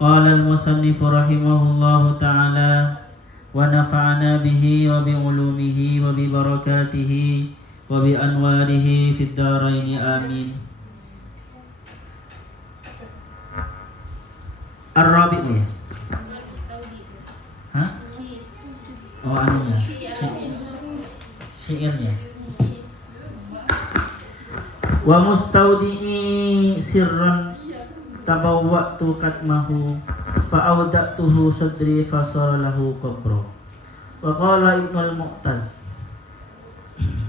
Qala al-musannif rahimahullahu ta'ala wa nafa'ana bihi wa bi ulumihi wa bi barakatihi wa bi anwarihi fid dharain amin. Ar-rabi'u ya? Hah? Oh anunya, syairnya. Wa mustaudi'i sirran tabawwa'tu katmahu fa'auda'tuhu sadri fasara lahu qabra. Wa qala Ibnul Mu'taz,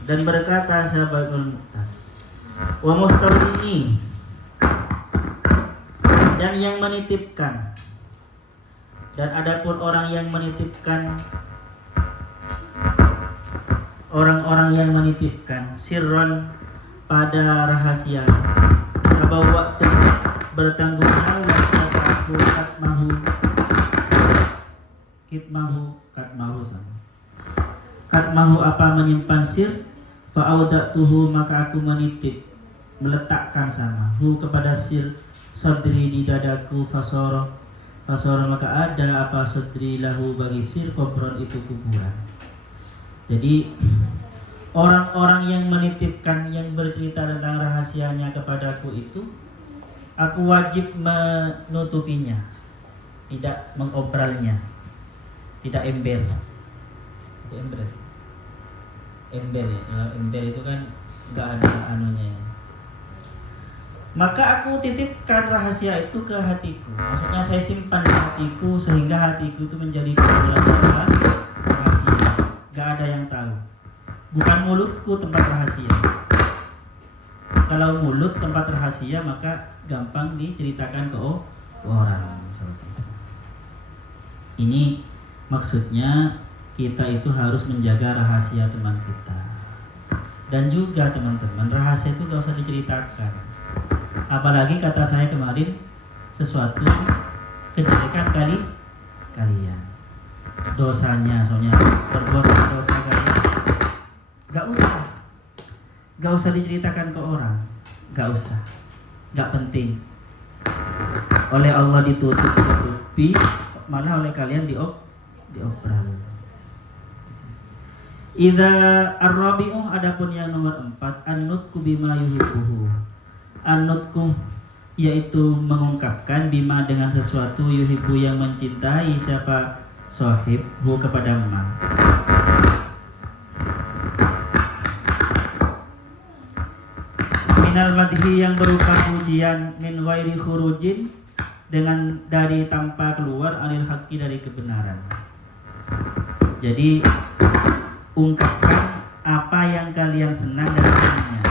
dan berkata sahabat Ibnul Mu'taz, wa mustaudi'i, dan yang menitipkan, dan adapun orang yang menitipkan, orang-orang yang menitipkan sirron pada rahasia, tabawa bertanggung jawab siapa aku katmahu apa menyimpan sir, fa'audatuhu maka aku menitip, meletakkan sama hu kepada sir, sadri di dadaku, fasoro maka ada apa sadri lahu bagi sir, kubron itu kuburan. Jadi orang-orang yang menitipkan, yang bercerita tentang rahasianya kepadaku itu, aku wajib menutupinya, tidak mengobralnya, tidak ember. Itu ember ya, ember itu kan nggak ada anunya ya. Maka aku titipkan rahasia itu ke hatiku. Maksudnya saya simpan di hatiku sehingga hatiku itu menjadi kumpulan rahasia. Gak ada yang tahu. Bukan mulutku tempat rahasia. Kalau mulut tempat rahasia maka gampang diceritakan ke orang. Ini maksudnya kita itu harus menjaga rahasia teman kita. Dan juga teman-teman, rahasia itu gak usah diceritakan. Apalagi kata saya kemarin, sesuatu kejelekan kalian, dosanya, soalnya berbuat dosa kalian, gak usah diceritakan ke orang, gak usah, gak penting. Oleh Allah ditutupi, malah oleh kalian diobral. Idza ar-rabi'u, adapun yang nomor 4, an-nutqu bima yuhibbuhu. An-nutqu yaitu mengungkapkan bima dengan sesuatu yuhibbu yang mencintai siapa sahibhu kepada ma. Minal madhi yang berupa pujian, min wairi khurujin dengan dari tanpa keluar, anil haqqi dari kebenaran. Jadi ungkapkan apa yang kalian senang dari temannya,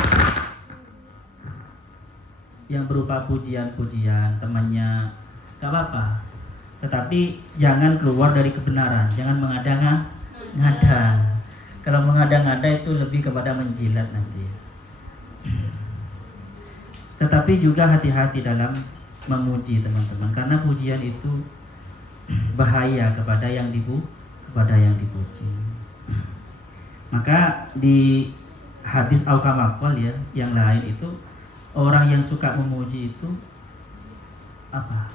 yang berupa pujian-pujian temannya, gak apa-apa. Tetapi jangan keluar dari kebenaran, jangan mengada-ngada. Kalau mengada-ngada itu lebih kepada menjilat nanti. Tetapi juga hati-hati dalam memuji teman-teman, karena pujian itu bahaya kepada yang dipuji. Maka di hadis al-kamakol ya, yang lain itu orang yang suka memuji itu apa?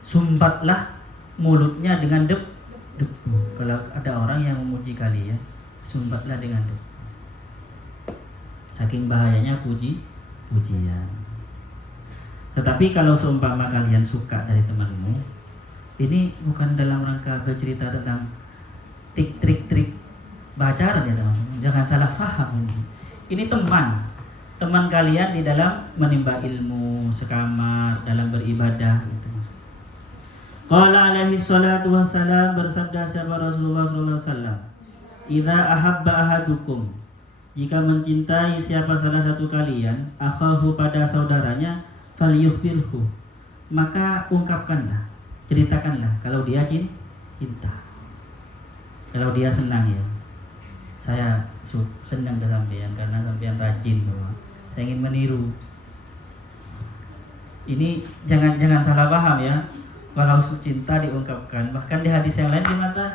Sumbatlah mulutnya dengan debu. Kalau ada orang yang memuji kalian, sumbatlah dengan debu. Saking bahayanya pujian. Tetapi kalau seumpama kalian suka dari temanmu, ini bukan dalam rangka bercerita tentang trik-trik pacaran ya teman-teman. Jangan salah paham ini. Ini teman kalian di dalam menimba ilmu, sekamar, dalam beribadah gitu. Qala alaihi salatu wassalam, bersabda sahabat Rasulullah sallallahu alaihi wasallam, idza ahabba ahadukum, jika mencintai siapa salah satu kalian, akhahu pada saudaranya, falyukhbirhu, maka ungkapkanlah, ceritakanlah kalau dia cinta. Kalau dia senang ya, saya senang ke sampean karena sampean rajin semua. Saya ingin meniru. Ini jangan salah paham ya. Kalau cinta diungkapkan, bahkan di hadis yang lain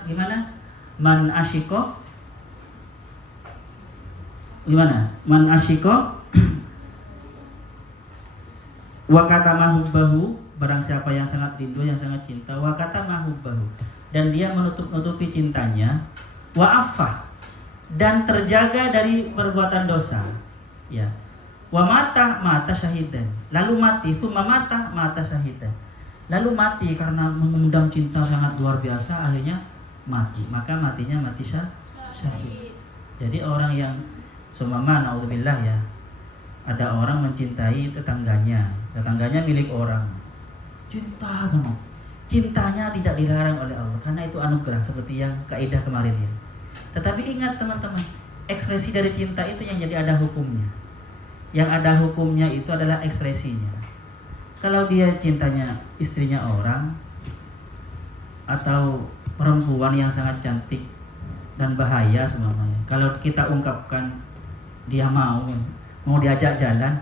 gimana? Man asyiko, gimana? Man asyiko wa katama hubbahu barang siapa yang sangat rindu, yang sangat cinta, wa katama hubbahu, dan dia menutupi cintanya, wa affah, dan terjaga dari perbuatan dosa, ya. Wa mata syahidan, lalu mati, summa mata syahidan, lalu mati karena mengundang cinta sangat luar biasa, akhirnya mati, maka matinya mati syahid. Jadi orang yang sumama naudzubillah ya, ada orang mencintai tetangganya milik orang, cinta banget, cintanya tidak dilarang oleh Allah karena itu anugerah, seperti yang kaidah kemarin ya. Tetapi ingat teman-teman, ekspresi dari cinta itu yang jadi ada hukumnya. Yang ada hukumnya itu adalah ekspresinya. Kalau dia cintanya istrinya orang atau perempuan yang sangat cantik dan bahaya semuanya, kalau kita ungkapkan dia mau diajak jalan,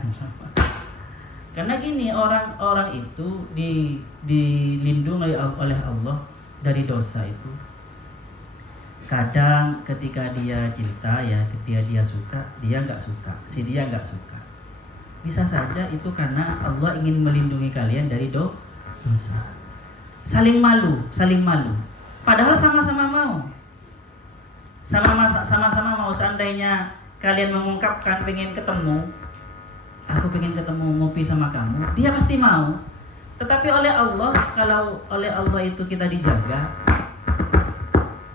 karena gini, orang itu dilindungi oleh Allah dari dosa itu. Kadang ketika dia cinta ya, dia suka, dia nggak suka, dia nggak suka. Bisa saja itu karena Allah ingin melindungi kalian dari dosa. Saling malu. Padahal sama-sama mau. Sama-sama mau. Seandainya kalian mengungkapkan pengen ketemu, aku pengen ketemu ngopi sama kamu, dia pasti mau. Tetapi oleh Allah, kalau oleh Allah itu kita dijaga,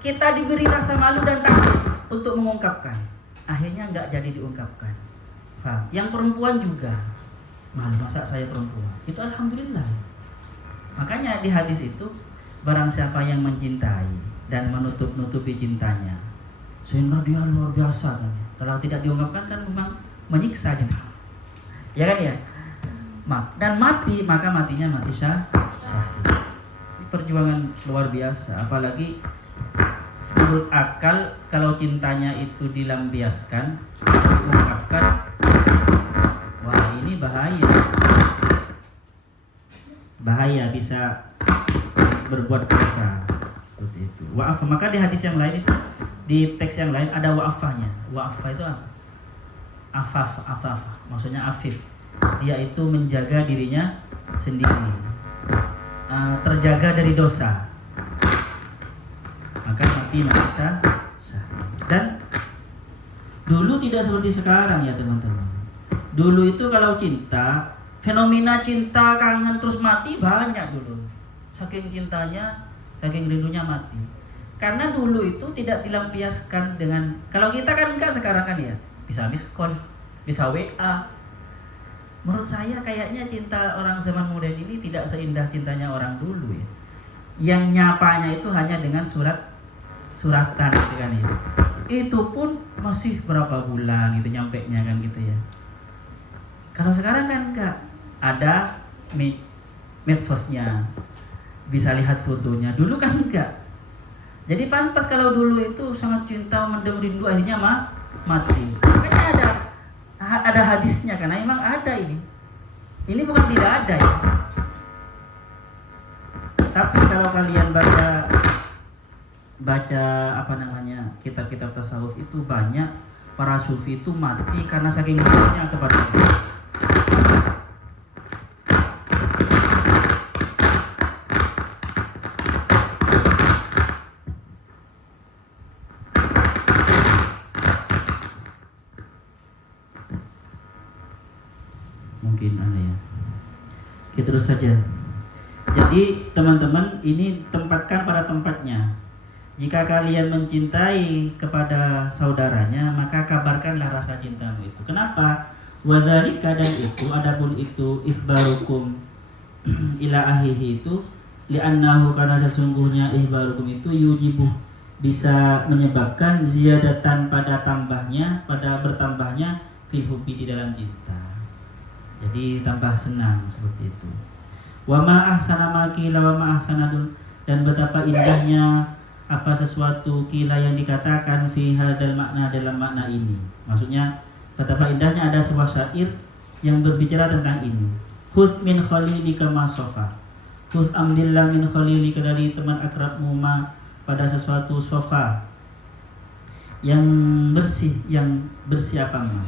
kita diberi rasa malu dan takut untuk mengungkapkan, akhirnya nggak jadi diungkapkan. Faham? Yang perempuan juga malu, masa saya perempuan, itu alhamdulillah. Makanya di hadis itu, barang siapa yang mencintai dan menutupi cintanya sehingga dia luar biasa kan, kalau tidak diungkapkan kan memang menyiksa gitu, ya kan ya. Dan mati, maka matinya mati syahid. Perjuangan luar biasa, apalagi menurut akal kalau cintanya itu dilampiaskan, diungkapkan, wah ini bahaya, bisa berbuat dosa seperti itu. Wa'af, maka di hadis yang lain itu, di teks yang lain ada wa'afahnya. Wa'afah itu apa? Afaf, maksudnya afif. Dia itu menjaga dirinya sendiri, terjaga dari dosa, maka mati syahid. Dan dulu tidak seperti sekarang ya teman-teman. Dulu itu kalau cinta, fenomena cinta kangen terus mati banyak dulu. Saking cintanya, saking rindunya mati. Karena dulu itu tidak dilampiaskan dengan, kalau kita kan enggak sekarang kan ya, bisa miss call, bisa WA. Menurut saya kayaknya cinta orang zaman modern ini tidak seindah cintanya orang dulu ya. Yang nyapanya itu hanya dengan suratan gitu kan ya. Itu pun masih berapa bulan gitu nyampenya kan gitu ya. Kalau sekarang kan enggak, ada medsosnya, bisa lihat fotonya. Dulu kan enggak. Jadi pantas kalau dulu itu sangat cinta, mendem rindu, akhirnya mati. Makanya ada hadisnya, karena emang ada ini. Ini bukan tidak ada ya. Tapi kalau kalian baca kitab-kitab tasawuf itu, banyak para sufi itu mati karena saking rindunya kepada Allah. Mungkin ya. Kita terus saja. Jadi teman-teman, ini tempatkan pada tempatnya. Jika kalian mencintai kepada saudaranya, maka kabarkanlah rasa cintamu itu. Kenapa? Wadzalika, dan itu, adapun itu, ikhbarukum ila ahihi itu, li'annahu, karena sesungguhnya ikhbarukum itu yujibu, bisa menyebabkan ziyadatan, pada bertambahnya fil hubbi, di dalam cinta. Jadi tambah senang seperti itu. Wa ma ahsana ma qila wa ma ahsanadun, dan betapa indahnya apa sesuatu kila yang dikatakan fi hadzal makna, dalam makna ini. Maksudnya betapa indahnya ada sebuah syair yang berbicara tentang ini. Khudh min khalilika ma sofa. Khudh amdillah min khalilika, dari teman akrabmu, ma pada sesuatu sofa, yang bersih apa ma.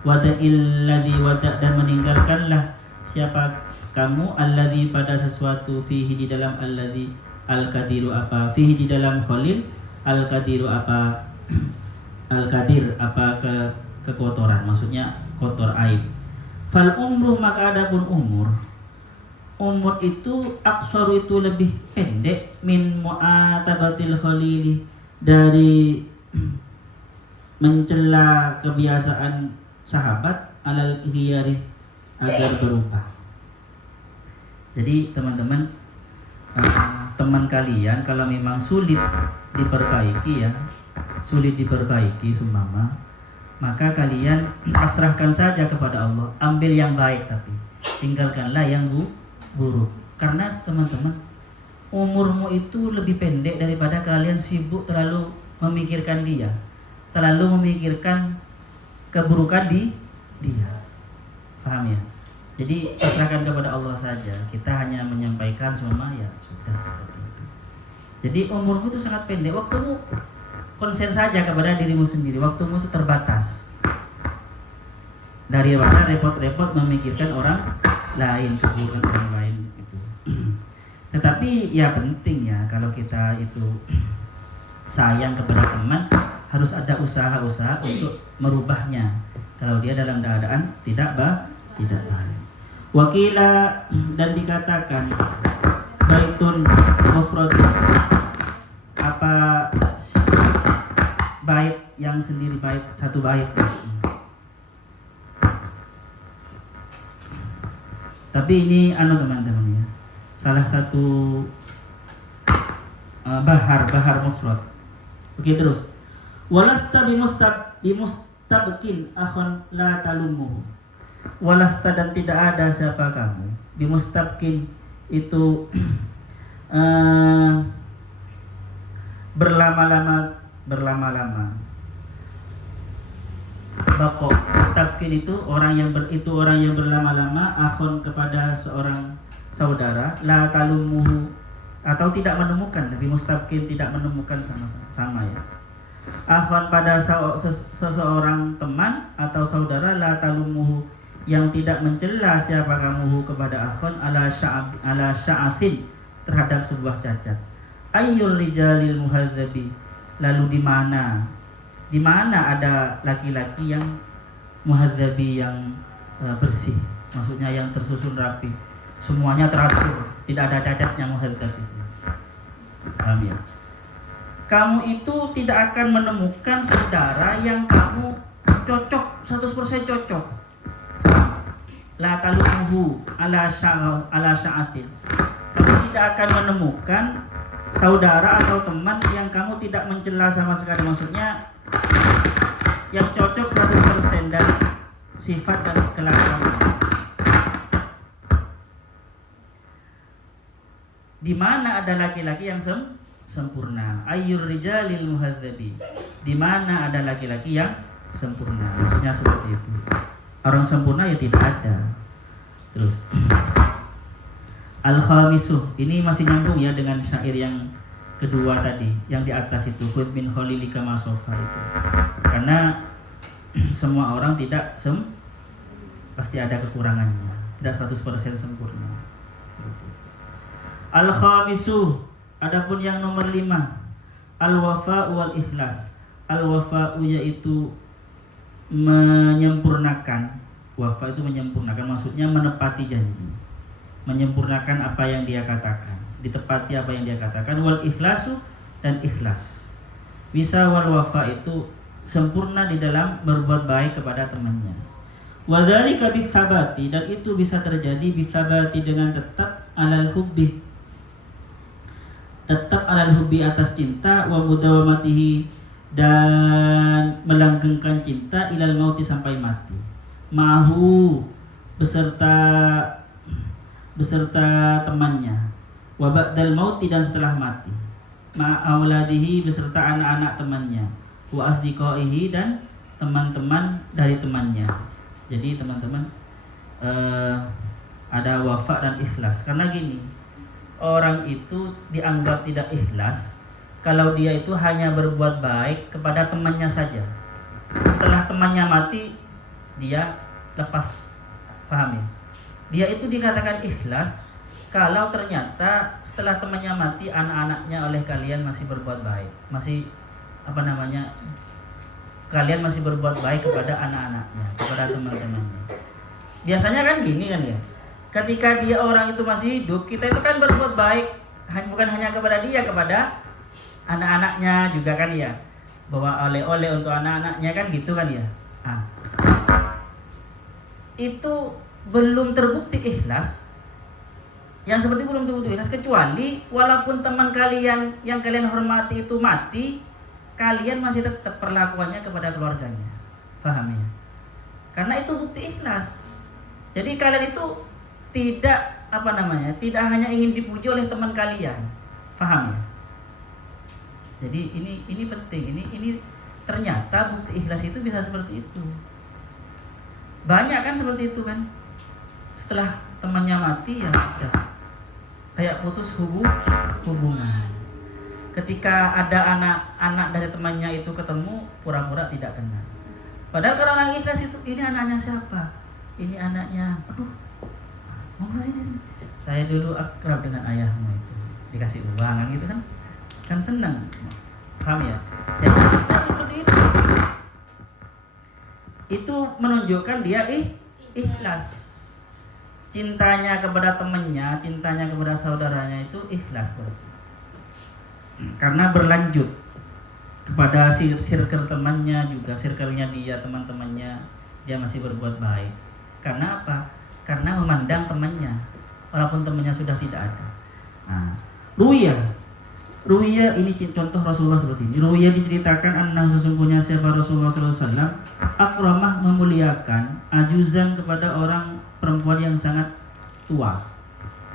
Wada'il ladzi wada', dan meninggalkanlah siapa kamu alladzi pada sesuatu fihi di dalam alladzi al-kadiru apa fihi di dalam khalil al-kadiru apa al-kadir apa kekotoran, maksudnya kotor aib. Fal umruh maka adapun umur itu aksaru itu lebih pendek min mu'atabatil khalili dari mencela kebiasaan sahabat alal hiyari agar berubah. Jadi teman-teman, teman kalian kalau memang sulit diperbaiki sumpama, maka kalian pasrahkan saja kepada Allah, ambil yang baik tapi tinggalkanlah yang buruk. Karena teman-teman, umurmu itu lebih pendek daripada kalian sibuk terlalu memikirkan dia, terlalu memikirkan keburukan di dia. Paham ya? Jadi pasrahkan kepada Allah saja. Kita hanya menyampaikan semua, ya sudah seperti itu. Jadi umurmu itu sangat pendek. Waktumu konsen saja kepada dirimu sendiri. Waktumu itu terbatas. Daripada repot-repot memikirkan orang lain, keburukan orang lain itu. Tetapi ya penting ya, kalau kita itu sayang kepada teman, harus ada usaha-usaha untuk merubahnya. Kalau dia dalam keadaan tidak baik. Wakila dan dikatakan baitun mufrad apa bait yang sendiri, bait satu bait maksudnya. Tapi ini teman-teman ya, salah satu bahar mufrad. Oke, terus walasta bimustabkin akhon la talumuhu. Walasta dan tidak ada siapa kamu bimustabkin itu berlama-lama. Bako mustabkin itu orang yang berlama-lama, akhon kepada seorang saudara, la talumuhu atau tidak menemukan, lebih mustabkin tidak menemukan sama ya. Akhon pada seseorang teman atau saudara, la talumuhu yang tidak mencela siapa kamu kepada akhon ala sya'afin terhadap sebuah cacat. Ayyul rijalil muhadzabi, lalu di mana ada laki-laki yang muhadzabi yang bersih, maksudnya yang tersusun rapi, semuanya teratur, tidak ada cacatnya muhadzab itu. Paham ya? Kamu itu tidak akan menemukan saudara yang kamu cocok 100% cocok. La taluhu ala sya'atin. Kamu tidak akan menemukan saudara atau teman yang kamu tidak mencela sama sekali, maksudnya yang cocok 100% dan sifat dan kelakuannya. Di mana ada laki-laki yang sempurna, ayyur rijalil muhadzabi, di mana ada laki-laki yang sempurna, maksudnya seperti itu. Orang sempurna ya tidak ada. Terus al-khamisu, ini masih nyambung ya dengan syair yang kedua tadi, yang di atas itu, khud min khalilika masofa itu. Karena semua orang tidak pasti ada kekurangannya, tidak 100% sempurna. Seperti itu. Al-khamisu, adapun yang nomor 5, al-wafa'u wal ikhlas. Al-wafa'u yaitu menyempurnakan. Wafa itu menyempurnakan, maksudnya menepati janji, menyempurnakan apa yang dia katakan, ditepati apa yang dia katakan. Wal ikhlasu, dan ikhlas. Bisa wal wafa itu sempurna di dalam berbuat baik kepada temannya. Wa dzalika bithabati, dan itu bisa terjadi bithabati dengan tetap alal hubbi, tetap alal hubbi atas cinta, wa mudawamatihi, dan melanggengkan cinta ilal mauti sampai mati. Ma'ahu, beserta temannya, wa ba'dal mauti, dan setelah mati. Ma'auladihi, beserta anak-anak temannya, wa asdiqaihi, dan teman-teman dari temannya. Jadi teman-teman, ada wafa dan ikhlas. Karena gini, orang itu dianggap tidak ikhlas kalau dia itu hanya berbuat baik kepada temannya saja. Setelah temannya mati, dia lepas. Paham ya? Dia itu dikatakan ikhlas kalau ternyata setelah temannya mati, anak-anaknya oleh kalian masih berbuat baik, masih kalian masih berbuat baik kepada anak-anaknya, kepada teman-temannya. Biasanya kan gini kan ya, ketika dia orang itu masih hidup, kita itu kan berbuat baik bukan hanya kepada dia, kepada anak-anaknya juga kan ya, bawa oleh-oleh untuk anak-anaknya kan gitu kan ya. Itu belum terbukti ikhlas. Yang seperti belum terbukti ikhlas, kecuali walaupun teman kalian yang kalian hormati itu mati, kalian masih tetap perlakuannya kepada keluarganya. Paham ya? Karena itu bukti ikhlas. Jadi kalian itu tidak tidak hanya ingin dipuji oleh teman kalian. Paham ya? Jadi ini penting. Ini ternyata bukti ikhlas itu bisa seperti itu. Banyak kan seperti itu kan. Setelah temannya mati ya sudah, kayak putus hubungan. Ketika ada anak-anak dari temannya itu ketemu, pura-pura tidak kenal. Padahal kalau orang ikhlas itu, ini anaknya siapa? Ini anaknya, mau sini. Saya dulu akrab dengan ayahmu itu, dikasih uang gitu kan, senang. Paham ya? Jadi seperti itu. Itu menunjukkan dia ikhlas. Cintanya kepada temannya, cintanya kepada saudaranya itu ikhlas. Karena berlanjut kepada circle temannya juga, circle-nya dia, teman-temannya, dia masih berbuat baik. Karena apa? Karena memandang temannya, walaupun temannya sudah tidak ada. Ruwiyah ini contoh Rasulullah seperti ini. Ruwiyah diceritakan anna sesungguhnya siapa Rasulullah SAW akramah, memuliakan ajuzan kepada orang perempuan yang sangat tua.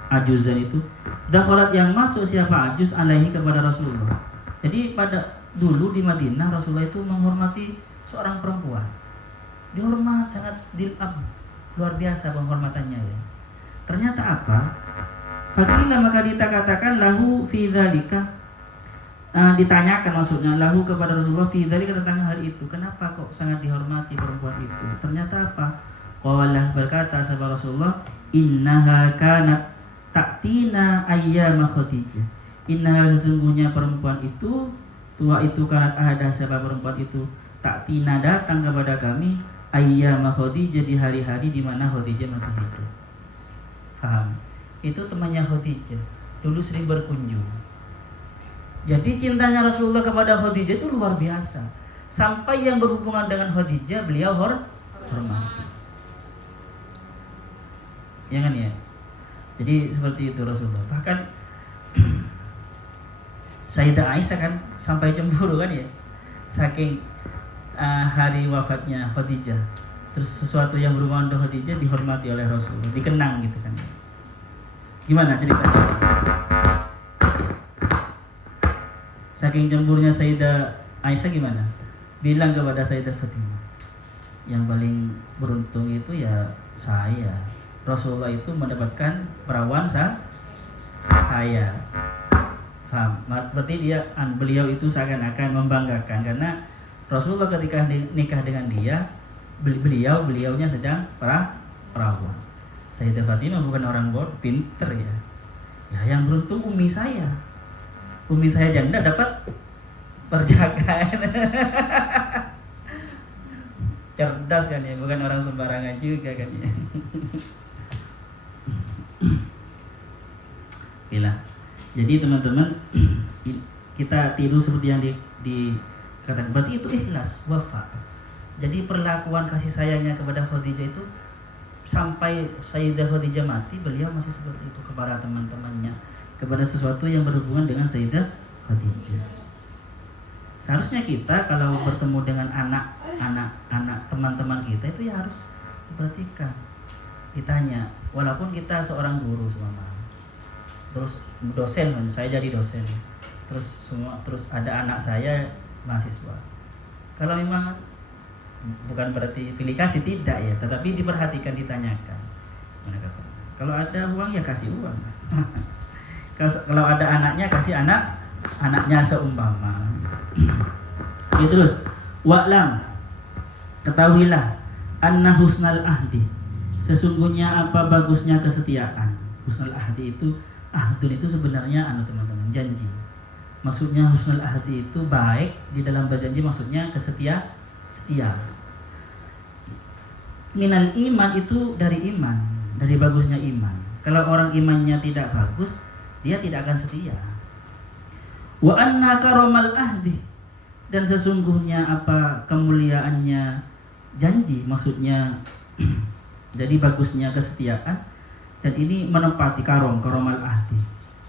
Ajuzan itu dakhalat, yang masuk siapa ajuz alaihi kepada Rasulullah. Jadi pada dulu di Madinah Rasulullah itu menghormati seorang perempuan. Dihormat sangat luar biasa penghormatannya ya. Ternyata apa? Fakila, maka katakan lahu fi dzalika, ditanyakan maksudnya lahu kepada Rasulullah fi dzalika, tentang hal itu. Kenapa kok sangat dihormati perempuan itu? Ternyata apa? Qawalah, berkata sahabat Rasulullah, innaha kanat ta'tina ayyama Khadijah. Innaha, sesungguhnya perempuan itu, tua itu, kanat ada siapa perempuan itu, ta'tina, datang kepada kami, ayyama Khadijah, di hari-hari di mana Khadijah masih hidup. Paham? Itu temannya Khadijah, dulu sering berkunjung. Jadi cintanya Rasulullah kepada Khadijah itu luar biasa. Sampai yang berhubungan dengan Khadijah beliau hormati. Ya kan ya? Jadi seperti itu Rasulullah. Bahkan Sayyidah Aisyah kan sampai cemburu kan ya, saking hari wafatnya Khadijah. Terus sesuatu yang berhubungan dengan Khadijah dihormati oleh Rasulullah, dikenang gitu kan. Gimana ceritanya? Saking cemburunya Sayyidah Aisyah gimana? Bilang kepada Sayyidah Fatimah, yang paling beruntung itu ya saya. Rasulullah itu mendapatkan perawan saya. Paham? Berarti beliau itu seakan-akan membanggakan, karena Rasulullah ketika nikah dengan dia, beliaunya sedang perawan. Sayyidah Fatimah bukan orang bodoh, pinter ya. Ya yang beruntung umi saya janda dapat perjagaan. Cerdas kan ya, bukan orang sembarangan juga kan ya. Gila. Jadi teman-teman, kita tiru seperti yang dikatakan. Berarti itu ikhlas, wafa. Jadi perlakuan kasih sayangnya kepada Khadijah itu sampai Sayyidah Khadijah mati, beliau masih seperti itu kepada teman-temannya, kepada sesuatu yang berhubungan dengan Sayyidah Khadijah. Seharusnya kita kalau bertemu dengan anak teman-teman kita itu ya harus diperhatikan. Ditanya, walaupun kita seorang guru sama, terus dosen, saya jadi dosen, terus ada anak saya mahasiswa. Kalau memang bukan berarti pilih kasih, tidak ya, tetapi diperhatikan, ditanyakan. Kalau ada uang ya kasih uang. Kalau ada anaknya kasih anaknya seumpama. Terus wa'lam, ketahuilah anna husnal ahdi, Sesungguhnya apa bagusnya kesetiaan. Husnul ahdi itu, ahdun itu sebenarnya teman-teman, janji. Maksudnya husnul ahdi itu baik di dalam berjanji, maksudnya setia. Minal iman itu dari iman, dari bagusnya iman. Kalau orang imannya tidak bagus, dia tidak akan setia. Wa anna karomal ahdi, dan sesungguhnya apa kemuliaannya janji, maksudnya jadi bagusnya kesetiaan. Dan ini menepati karomal ahdi,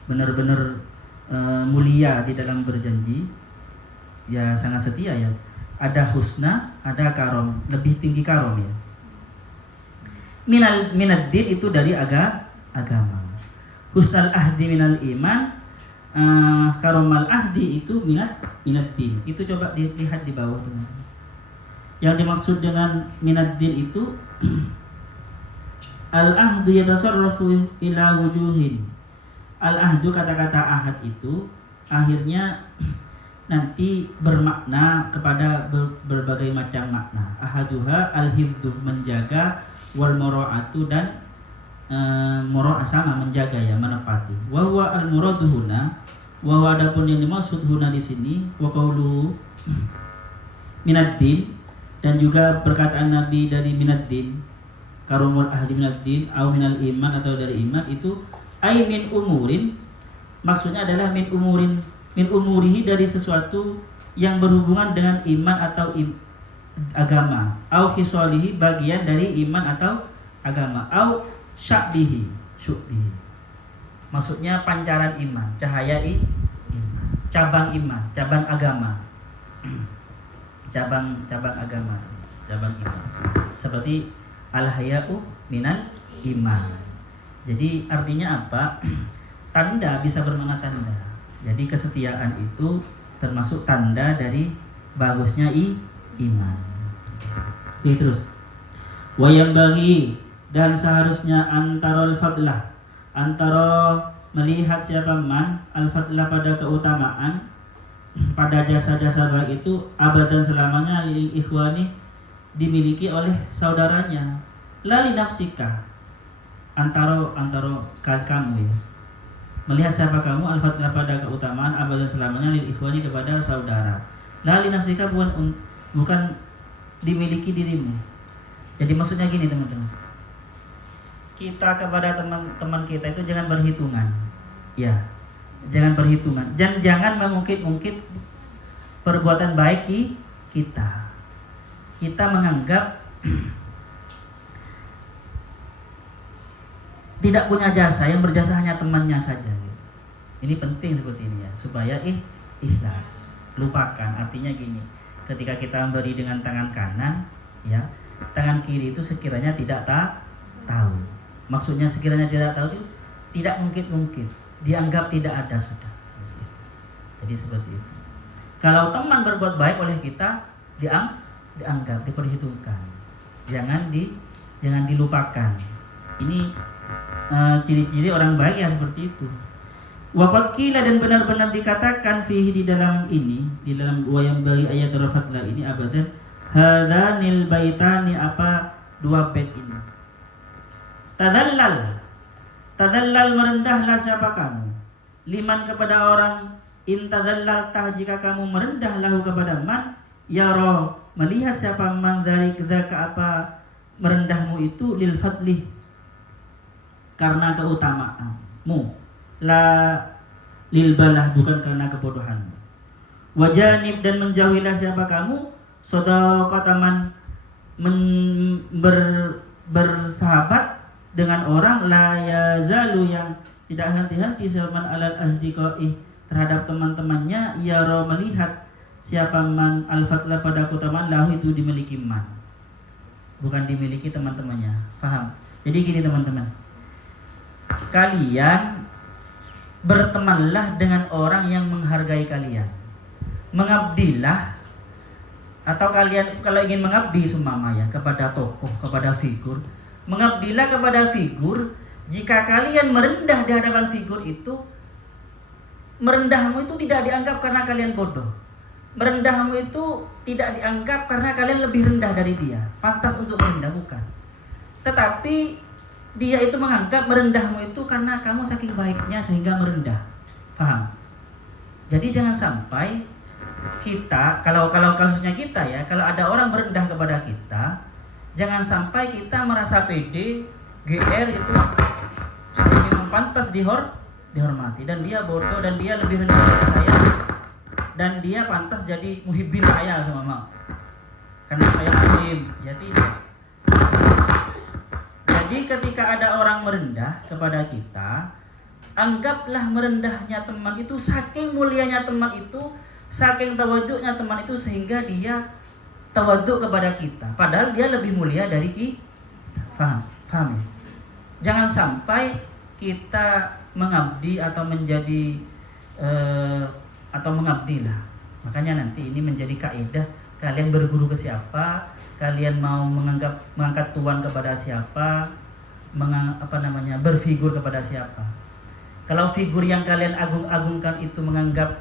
benar-benar mulia di dalam berjanji, ya sangat setia ya. Ada husna, ada karom, lebih tinggi karom ya. Minad din itu dari agama. Husnal ahdi minal iman, karomal ahdi itu minad din. Itu coba dilihat di bawah teman. Yang dimaksud dengan minad din itu al-ahdu yatasarrafu ila wujuhin. Al-ahdu, kata-kata ahad itu akhirnya nanti bermakna kepada berbagai macam makna. Ahaduha al-hifdhu, menjaga, wal mura'atu, dan mura'ah sama menjaga ya, menepati. Wa huwa al-muradu huna, wa huwa adapun yang dimaksud huna di sini wa qaulu minad din, dan juga perkataan Nabi dari minad din, karomul ahdi minad din au minal iman, atau dari iman itu ai min umurin, maksudnya adalah min umurihi, dari sesuatu yang berhubungan dengan iman atau agama, au khisalihi, bagian dari iman atau agama, au sya'bihi, maksudnya pancaran iman, cahaya iman, cabang iman, cabang agama, cabang agama, cabang iman, seperti al-haya'u minal iman. Jadi artinya apa? Tanda, bisa bermakna tanda. Jadi kesetiaan itu termasuk tanda dari bagusnya iman. Oke, terus. Wa yambaghi, dan seharusnya antara al-fadlah, antara melihat siapa man al-fadlah pada keutamaan, pada jasa-jasa baik itu abadan selamanya, lil ikhwani, dimiliki oleh saudaranya, la li nafsika, antara kamu ya. Melihat siapa kamu al-fadlah pada keutamaan abadan selamanya, lil ikhwani, kepada saudara. La li nafsika, bukan dimiliki dirimu. Jadi maksudnya gini teman-teman, kita kepada teman-teman kita itu jangan berhitungan, ya, jangan berhitungan, dan jangan mengungkit-ungkit perbuatan baik kita. Kita menganggap tidak punya jasa, yang berjasa hanya temannya saja. Ini penting seperti ini ya, supaya ikhlas. Lupakan, artinya gini, ketika kita memberi dengan tangan kanan, ya, tangan kiri itu sekiranya tidak tahu. Maksudnya sekiranya tidak tahu itu tidak mungkin, dianggap tidak ada sudah. Jadi seperti itu. Kalau teman berbuat baik oleh kita, dianggap, diperhitungkan. Jangan dilupakan. Ini ciri-ciri orang baik ya seperti itu. Waqad qila, dan benar-benar dikatakan fihi, di dalam ini, di dalam wayang bagi ayat al-fadlah ini, abadan hadanil baitani, apa dua bait ini. Tadallal, merendahlah siapa kamu, liman, kepada orang, in tadallal tah, jika kamu merendah, lahu, kepada man, yara, melihat siapa man, dari dzaka, apa merendahmu itu, lil fadli, karena keutamaanmu, la lil balah, bukan karena kebodohanmu. Wajanib, dan menjauhilah siapa kamu, sodaqataman, bersahabat dengan orang, la yazalu, yang tidak henti-henti, zaman alal asdiqai, terhadap teman-temannya, yara, melihat siapa man al-fadla, pada keutamaan, lahu, itu dimiliki man, bukan dimiliki teman-temannya. Faham? Jadi gini teman-teman, kalian bertemanlah dengan orang yang menghargai kalian, mengabdilah, atau kalian kalau ingin mengabdi sumama ya, kepada tokoh, kepada figur, mengabdilah kepada figur. Jika kalian merendah di hadapan figur itu, merendahmu itu tidak dianggap karena kalian bodoh, merendahmu itu tidak dianggap karena kalian lebih rendah dari dia, pantas untuk merendah, bukan. Tetapi dia itu menganggap merendahmu itu karena kamu saking baiknya sehingga merendah. Paham? Jadi jangan sampai kita, kalau kasusnya kita ya, kalau ada orang merendah kepada kita, jangan sampai kita merasa pede, GR itu memang pantas dihormati, dan dia bodoh, dan dia lebih rendah dari saya, dan dia pantas jadi muhibbin saya sama karena saya alim. Ya tidak. Jadi ketika ada orang merendah kepada kita, anggaplah merendahnya teman itu, saking mulianya teman itu, saking tawaduknya teman itu, sehingga dia tawaduk kepada kita, padahal dia lebih mulia dari kita. Faham ya? Jangan sampai kita mengabdi atau menjadi atau mengabdi lah. Makanya nanti ini menjadi kaidah, kalian berguru ke siapa, kalian mau mengangkat tuan kepada siapa, berfigur kepada siapa. Kalau figur yang kalian agung-agungkan itu menganggap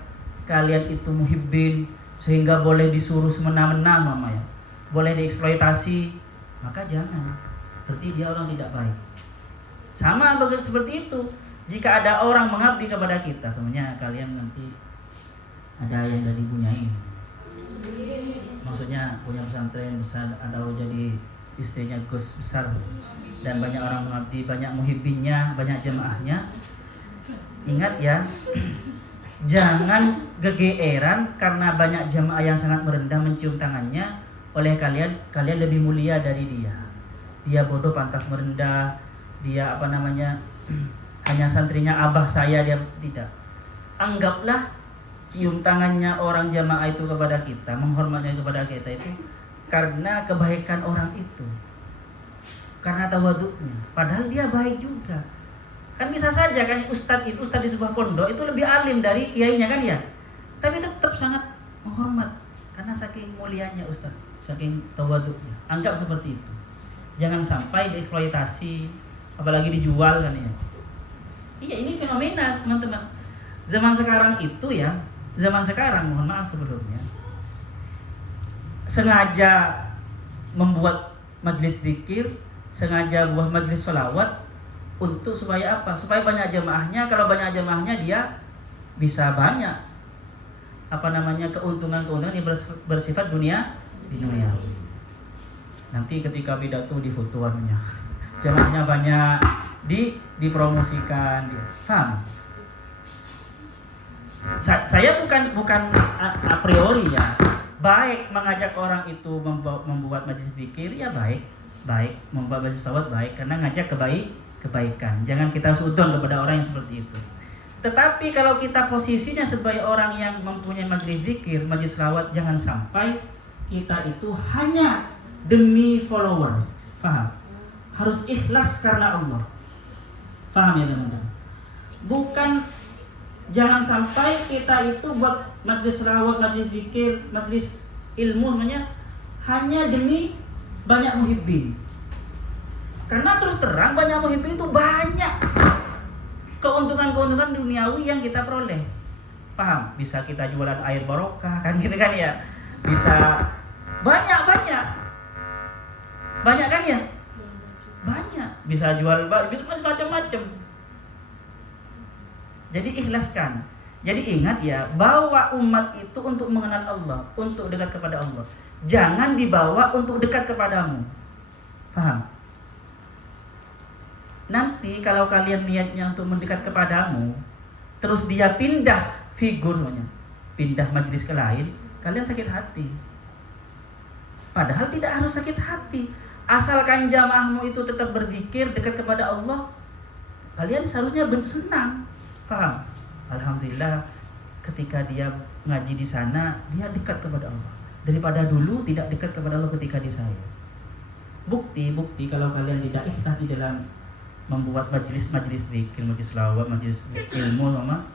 kalian itu muhibbin, sehingga boleh disuruh semena-mena ya, boleh dieksploitasi, maka jangan. Berarti dia orang tidak baik. Sama seperti itu. Jika ada orang mengabdi kepada kita, sebenarnya kalian nanti ada yang dari bunyain. Maksudnya punya pesantren besar, ada jadi istrinya Gus besar, dan banyak orang mengabdi, banyak muhibbinnya, banyak jemaahnya. Ingat ya, jangan gegeeran karena banyak jemaah yang sangat merendah mencium tangannya oleh kalian lebih mulia dari dia. Dia bodoh pantas merendah, dia hanya santrinya abah saya, dia tidak. Anggaplah cium tangannya orang jamaah itu kepada kita, menghormatnya kepada kita itu karena kebaikan orang itu, karena tawaduknya, padahal dia baik juga. Kan bisa saja kan ustadz di sebuah pondok itu lebih alim dari kiainya kan ya, tapi tetap sangat menghormat karena saking mulianya ustadz, saking tawaduknya. Anggap seperti itu. Jangan sampai dieksploitasi, apalagi dijual kan ya. Iya, ini fenomena teman-teman. Zaman sekarang itu ya, mohon maaf sebelumnya, sengaja membuat majelis zikir, sengaja buat majelis sholawat untuk supaya apa? Supaya banyak jemaahnya. Kalau banyak jemaahnya dia bisa banyak keuntungan yang bersifat dunia. Nanti ketika pidato di fotoannya, jemaahnya banyak, dipromosikan, paham? Saya bukan a priori ya, baik mengajak orang itu membuat majelis zikir ya baik, membuat majelis sholawat baik, karena ngajak kebaikan. Jangan kita sudon kepada orang yang seperti itu. Tetapi kalau kita posisinya sebagai orang yang mempunyai majelis zikir, majelis sholawat, jangan sampai kita itu hanya demi follower. Faham? Harus ikhlas karena Allah. Faham ya teman-teman? Jangan sampai kita itu buat majelis sholawat, majelis zikir, majelis ilmu semuanya hanya demi banyak muhibbin. Karena terus terang banyak muhibbin itu banyak keuntungan duniawi yang kita peroleh. Paham? Bisa kita jualan air barokah kan gitu kan ya. Bisa banyak kan ya. Banyak. Bisa jual, bisa macam-macam. Jadi ikhlaskan. Jadi ingat ya, bawa umat itu untuk mengenal Allah, untuk dekat kepada Allah. Jangan dibawa untuk dekat kepadamu. Paham? Nanti kalau kalian niatnya untuk mendekat kepadamu, terus dia pindah figurnya, pindah majelis ke lain, kalian sakit hati. Padahal tidak harus sakit hati. Asalkan jamaahmu itu tetap berzikir dekat kepada Allah, kalian seharusnya senang. Paham? Alhamdulillah ketika dia ngaji di sana, dia dekat kepada Allah. Daripada dulu tidak dekat kepada Allah ketika di saya. Bukti kalau kalian tidak ikhlas di dalam membuat majelis zikir, majelis sholawat, majelis ilmu sama,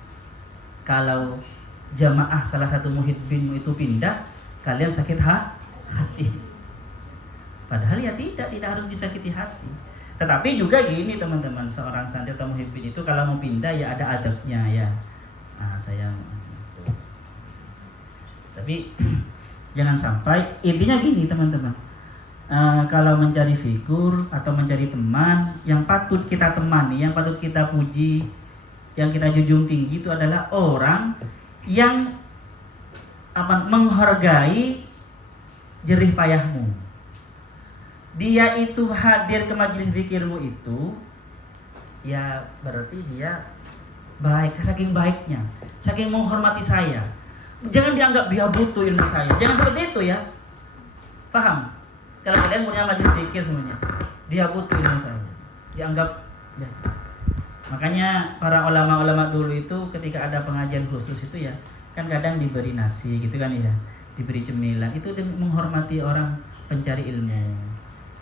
kalau jamaah salah satu muhibbinmu itu pindah, kalian sakit hati. Padahal ya tidak harus disakiti hati. Tetapi juga gini teman-teman, seorang santri atau muhibbin itu kalau mau pindah ya ada adabnya ya. Saya itu. Tapi jangan sampai, intinya gini teman-teman. kalau mencari figur atau mencari teman, yang patut kita temani, yang patut kita puji, yang kita junjung tinggi itu adalah orang yang menghargai jerih payahmu. Dia itu hadir ke majelis zikirmu itu, ya berarti dia baik, saking baiknya, saking menghormati saya. Jangan dianggap dia butuh ilmu saya, jangan seperti itu ya. Paham? Kalau kalian punya majelis zikir semuanya, dia butuh ilmu saya, dianggap ya. Makanya para ulama-ulama dulu itu ketika ada pengajian khusus itu ya, kan kadang diberi nasi gitu kan ya, diberi cemilan, itu menghormati orang pencari ilmu.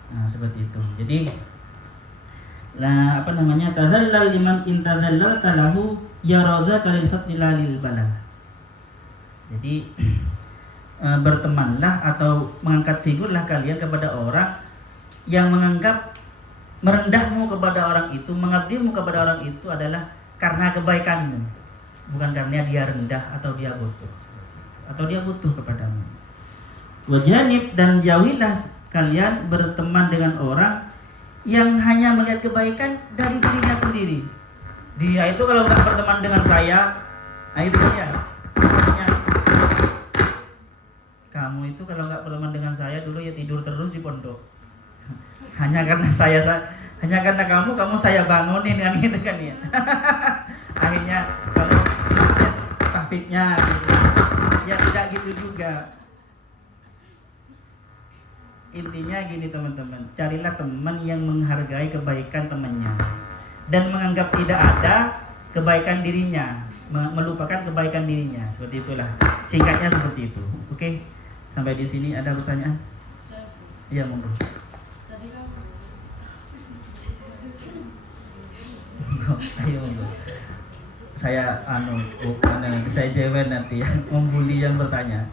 Nah, seperti itu. Jadi tazallal liman intazallal talahu yaradza kalil fadlil balal. Jadi bertemanlah atau mengangkat figurlah kalian kepada orang yang menganggap merendahmu kepada orang itu, mengabdimu kepada orang itu adalah karena kebaikanmu, bukan karena dia rendah atau dia butuh, atau dia butuh kepadamu. Wajanib, dan jauhilah kalian berteman dengan orang yang hanya melihat kebaikan dari dirinya sendiri. Dia itu kalau nggak berteman dengan saya, nah itu dia. Kamu itu kalau nggak berteman dengan saya dulu ya tidur terus di pondok. Hanya karena kamu saya bangunin kan gitu kan ya. Akhirnya kamu sukses tahfiknya gitu. Ya tidak gitu juga. Intinya gini teman-teman, carilah teman yang menghargai kebaikan temannya dan menganggap tidak ada kebaikan dirinya, melupakan kebaikan dirinya. Seperti itulah. Singkatnya seperti itu. Oke. Sampai di sini ada pertanyaan? Iya, monggo. Tadi kan Ayo monggo. Saya bukan nanti saya jawab nanti ya, membuli yang bertanya.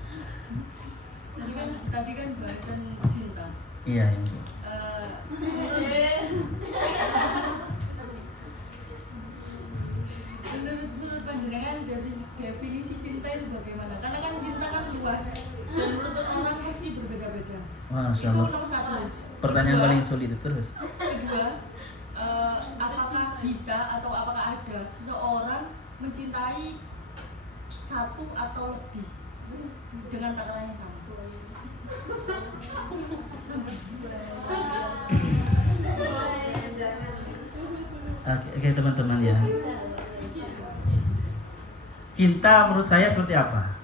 Tadi kan bahasan cinta. Iya, ya. Menurut panjenengan definisi cinta itu bagaimana? Karena kan cinta kan luas dan menurut orang pasti berbeda-beda. Masya Itu Allah. nomor satu. Pertanyaan Kedua, paling sulit itu terus. Kedua, apakah bisa atau apakah ada seseorang mencintai satu atau lebih dengan takarannya sama? Oke, teman-teman ya. Cinta menurut saya seperti apa?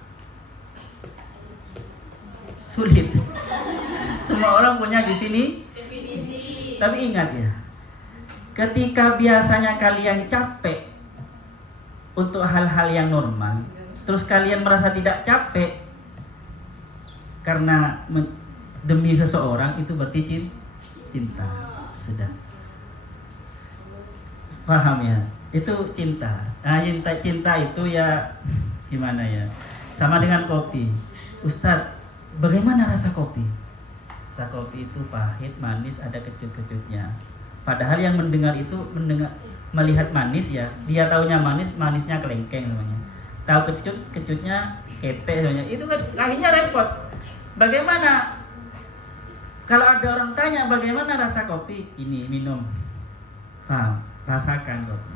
Sulit. Semua orang punya definisi. Tapi ingat ya, ketika biasanya kalian capek untuk hal-hal yang normal, terus kalian merasa tidak capek karena demi seseorang, itu berarti cinta. Sudah. Paham ya? Itu cinta. Nah, cinta itu ya gimana ya? Sama dengan kopi. Ustadz, bagaimana rasa kopi? Rasa kopi itu pahit, manis, ada kecut-kecutnya. Padahal yang melihat manis ya, dia taunya manis, manisnya kelengkeng namanya. Tahu kecutnya ketek namanya. Itu kan akhirnya repot. Bagaimana? Kalau ada orang tanya bagaimana rasa kopi? Ini minum. Paham? Rasakan kopi.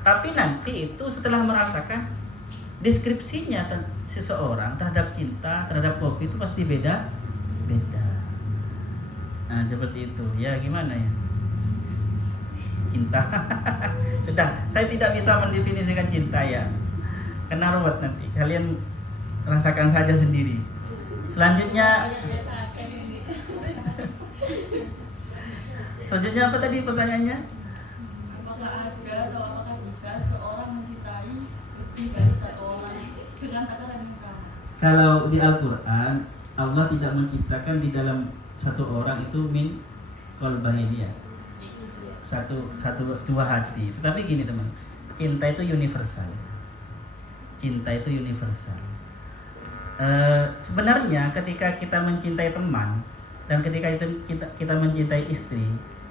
Tapi nanti itu setelah merasakan, deskripsinya seseorang terhadap cinta, terhadap kopi itu pasti beda. Nah, seperti itu. Ya gimana ya? Cinta. Sudah, saya tidak bisa mendefinisikan cinta ya. Karena ruwet nanti. Kalian rasakan saja sendiri. Selanjutnya apa tadi pertanyaannya? Apakah ada atau apakah bisa seorang mencintai lebih dari satu orang dengan takaran yang sama? Kalau di Al-Quran, Allah tidak menciptakan di dalam satu orang itu min qalbaini ya. Dua hati. Tetapi gini teman, cinta itu universal. Sebenarnya ketika kita mencintai teman dan ketika kita mencintai istri,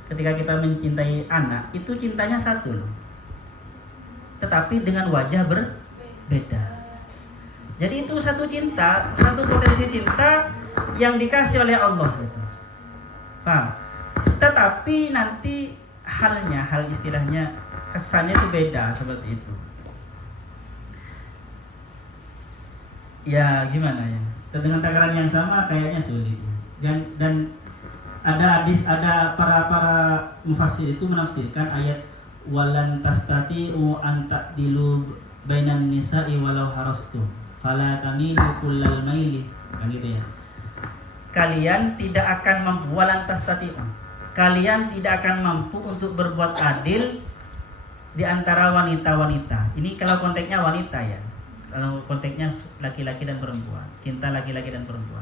ketika kita mencintai anak, itu cintanya satu loh. Tetapi dengan wajah berbeda. Jadi itu satu cinta, satu potensi cinta yang dikasih oleh Allah gitu. Paham? Tetapi nanti hal istilahnya, kesannya itu beda seperti itu. Ya gimana ya? Dengan takaran yang sama kayaknya sulit. Dan ada para mufassir itu menafsirkan ayat walan tastati'u an ta'dilu bainan nisa'i walau harastum fala tamilu kullal maili, kan gitu ya. Kalian tidak akan mampu, walan tastati'u, kalian tidak akan mampu untuk berbuat adil di antara wanita-wanita. Ini kalau konteksnya wanita ya. Kalau konteksnya laki-laki dan perempuan, cinta laki-laki dan perempuan.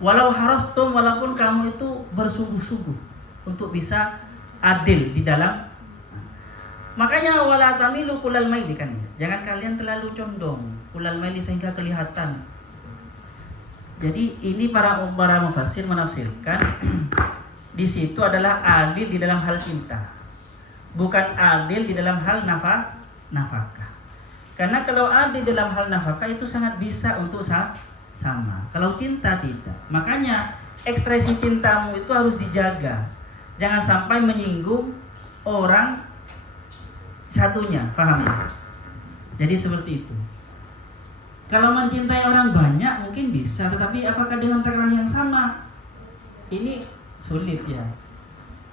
Walau harastum, walaupun kamu itu bersungguh-sungguh untuk bisa adil di dalam. Makanya wala tamilu kulal maili kan ya. Jangan kalian terlalu condong kulal maili sehingga kelihatan. Jadi ini para mufassir menafsirkan di situ adalah adil di dalam hal cinta, bukan adil di dalam hal nafkah. Karena kalau adil dalam hal nafkah itu sangat bisa untuk sama. Kalau cinta tidak. Makanya ekspresi cintamu itu harus dijaga. Jangan sampai menyinggung orang satunya, paham ya? Jadi seperti itu. Kalau mencintai orang banyak mungkin bisa, tetapi apakah dengan takaran yang sama? Ini sulit ya.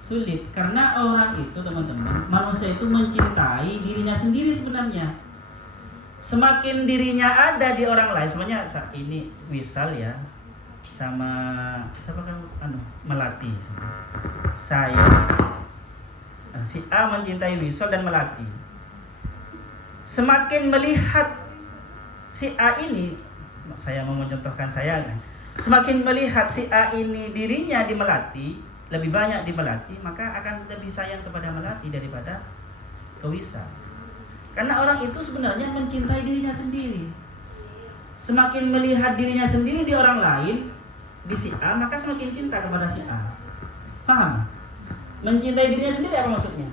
Sulit karena orang itu, teman-teman, manusia itu mencintai dirinya sendiri sebenarnya. Semakin dirinya ada di orang lain, sebenarnya ini misal ya, sama siapa kamu Melati. Saya si A mencintai Wisol dan Melati. Semakin melihat si A ini, saya mau mencontohkan saya, semakin melihat si A ini dirinya di Melati, lebih banyak di Melati, maka akan lebih sayang kepada Melati daripada ke Wisal. Karena orang itu sebenarnya mencintai dirinya sendiri. Semakin melihat dirinya sendiri di orang lain, di si A, maka semakin cinta kepada si A. Paham? Mencintai dirinya sendiri apa maksudnya?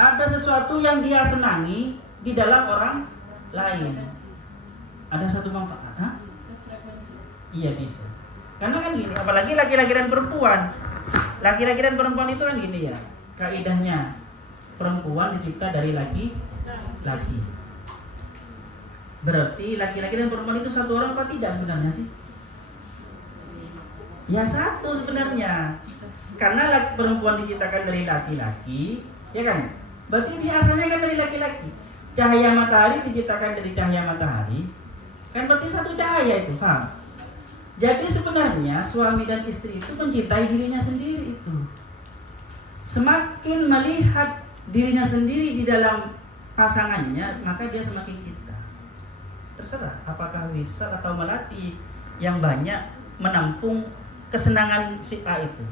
Ada sesuatu yang dia senangi di dalam orang lain. Ada satu manfaat. Iya bisa. Karena kan gini, apalagi laki-laki dan perempuan. Laki-laki dan perempuan itu kan gini ya, kaidahnya. Perempuan dicipta dari laki-laki. Berarti laki-laki dan perempuan itu satu orang apa tidak sebenarnya sih? Ya satu sebenarnya. Karena perempuan diciptakan dari laki-laki, ya kan? Berarti dia asalnya kan dari laki-laki. Cahaya matahari diciptakan dari cahaya matahari, kan berarti satu cahaya itu, paham? Jadi sebenarnya suami dan istri itu mencintai dirinya sendiri itu. Semakin melihat dirinya sendiri di dalam pasangannya, maka dia semakin cinta. Terserah apakah Wisal atau Melati yang banyak menampung kesenangan si A itu.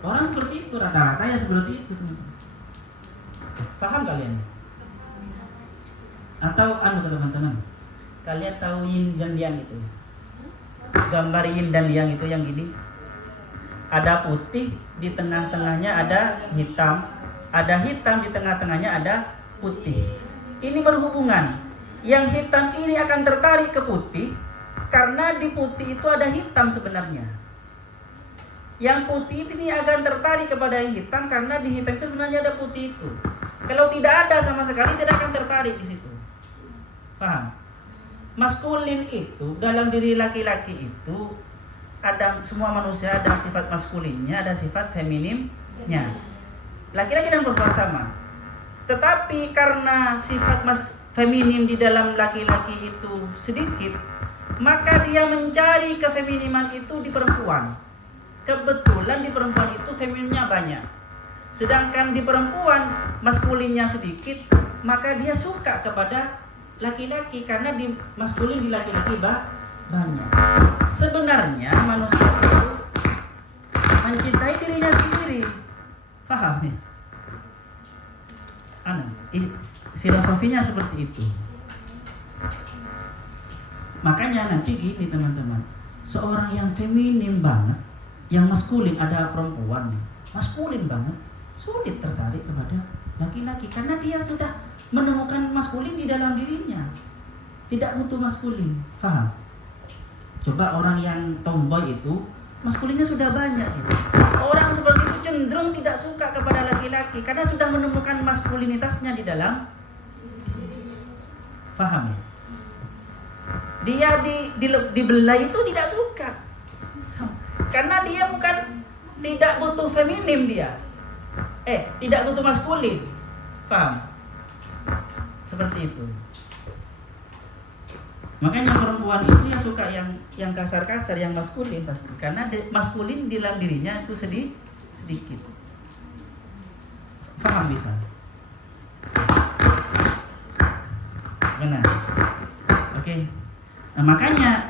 Orang seperti itu, rata-rata ya seperti itu, teman-teman. Paham kalian? Atau teman-teman, kalian tahu yin dan yang itu? Gambar yin dan yang itu yang gini. Ada putih, di tengah-tengahnya ada hitam. Ada hitam, di tengah-tengahnya ada putih. Ini berhubungan. Yang hitam ini akan tertarik ke putih karena di putih itu ada hitam sebenarnya. Yang putih ini akan tertarik kepada yang hitam karena di hitam itu sebenarnya ada putih itu. Kalau tidak ada sama sekali, tidak akan tertarik di situ. Paham? Maskulin itu dalam diri laki-laki itu ada, semua manusia ada sifat maskulinnya, ada sifat femininnya. Laki-laki dan perempuan sama. Tetapi karena sifat feminin di dalam laki-laki itu sedikit, maka dia mencari kefeminiman itu di perempuan. Kebetulan di perempuan itu femininnya banyak. Sedangkan di perempuan maskulinnya sedikit, maka dia suka kepada laki-laki karena di maskulin di laki-laki banyak. Sebenarnya manusia itu mencintai dirinya sendiri. Paham nih? Filosofinya seperti itu. Makanya nanti gini teman-teman, seorang yang feminin banget, yang maskulin, ada perempuan nih, maskulin banget, sulit tertarik kepada laki-laki karena dia sudah menemukan maskulin di dalam dirinya, tidak butuh maskulin. Paham? Coba orang yang tomboy itu maskulinnya sudah banyak gitu. Orang seperti itu cenderung tidak suka kepada laki-laki karena sudah menemukan maskulinitasnya di dalam. Faham ya? Dia dibelai itu tidak suka. Karena dia bukan tidak butuh feminim dia. Tidak butuh maskulin. Paham? Seperti itu. Makanya perempuan itu ya suka yang kasar-kasar, yang maskulin pasti. Karena maskulin di dalam dirinya itu sedikit. Paham bisa? Benar. Oke. Nah, makanya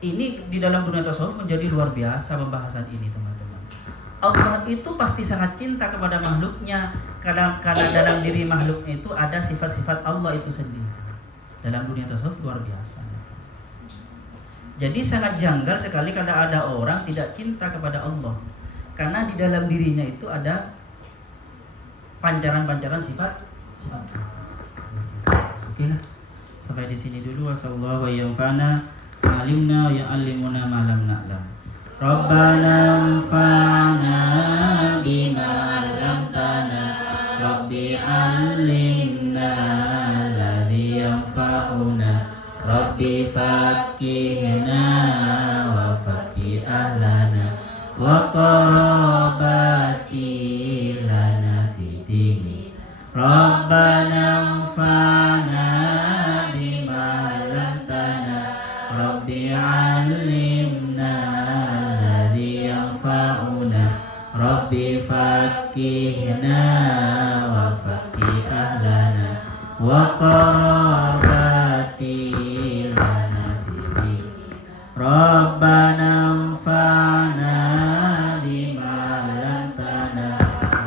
ini di dalam dunia tasawuf menjadi luar biasa pembahasan ini, teman-teman. Allah itu pasti sangat cinta kepada makhluknya karena dalam diri makhluknya itu ada sifat-sifat Allah itu sendiri. Dalam dunia tasawuf luar biasa. Jadi sangat janggal sekali kalau ada orang tidak cinta kepada Allah karena di dalam dirinya itu ada pancaran-pancaran sifat. Oke lah. Sampai di sini dulu. Wasallallahu wa yanfa'na alimna ya alimuna ma lam na'lam. Rabbana anfa'na bima 'allamtana. Rabbi 'allimna alladhi yanfa'una. Rabbi faqihna wa faqih ahlana wa qarabati lana fi dini. Rabbana anfa'na bima 'allamtana. Rabbi 'allimna alladhi yanfa'una. Rabbi faqihna wa faqih ahlana wa qarabati lana fi dini. Rabbana anfa'na bima 'allamtana.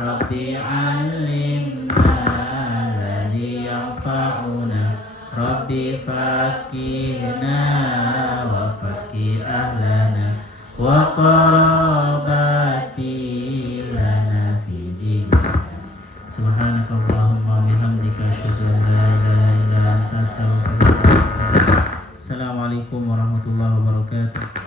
Rabbi 'allimna alladhi yanfa'una. Rabbi faqihna wa faqih ahlana wa qarabati lana fi dini. Subhanakallahumma bihamdika asyhadu an la ilaha illa anta astaghfiruka wa atubu ilaik. Assalamualaikum warahmatullahi wabarakatuh.